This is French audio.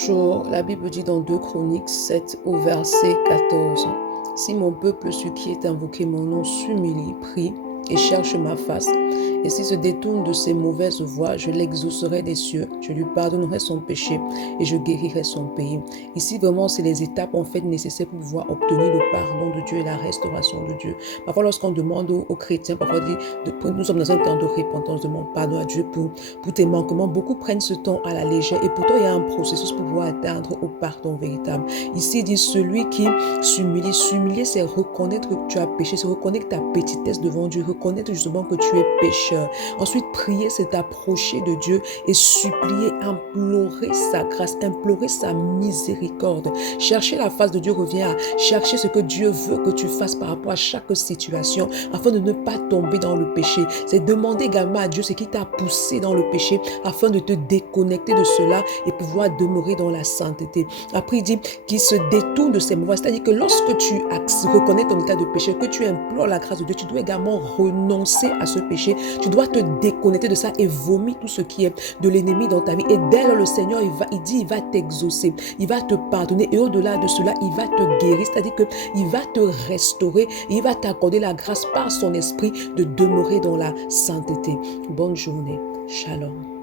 Bonjour, la Bible dit dans 2 Chroniques 7 au verset 14. Si mon peuple, celui qui est invoqué mon nom, s'humilie, prie et cherche ma face, et s'il se détourne de ses mauvaises voies, je l'exaucerai des cieux, je lui pardonnerai son péché et je guérirai son pays. Ici, vraiment, c'est les étapes en fait nécessaires pour pouvoir obtenir le pardon de Dieu et la restauration de Dieu. Parfois, lorsqu'on demande aux chrétiens, parfois, nous sommes dans un temps de repentance, demande pardon à Dieu pour tes manquements. Beaucoup prennent ce temps à la légère et pourtant, il y a un processus pour pouvoir atteindre au pardon véritable. Ici, il dit celui qui s'humilie. S'humilier, c'est reconnaître que tu as péché, c'est reconnaître ta petitesse devant Dieu, reconnaître justement que tu es pécheur. Ensuite, prier, c'est t'approcher de Dieu et supplier, implorer sa grâce, implorer sa miséricorde. Chercher la face de Dieu revient à chercher ce que Dieu veut que tu fasses par rapport à chaque situation afin de ne pas tomber dans le péché. C'est demander également à Dieu ce qui t'a poussé dans le péché afin de te déconnecter de cela et pouvoir demeurer dans la sainteté. Après, il dit qu'il se détourne de ses mauvaises. C'est-à-dire que lorsque tu reconnais ton état de péché, que tu implores la grâce de Dieu, tu dois également renoncer à ce péché. Tu dois te déconnecter de ça et vomir tout ce qui est de l'ennemi dans ta vie. Et dès lors, le Seigneur, il va t'exaucer, il va te pardonner et au-delà de cela, il va te guérir. C'est-à-dire qu'il va te restaurer et il va t'accorder la grâce par son esprit de demeurer dans la sainteté. Bonne journée. Shalom.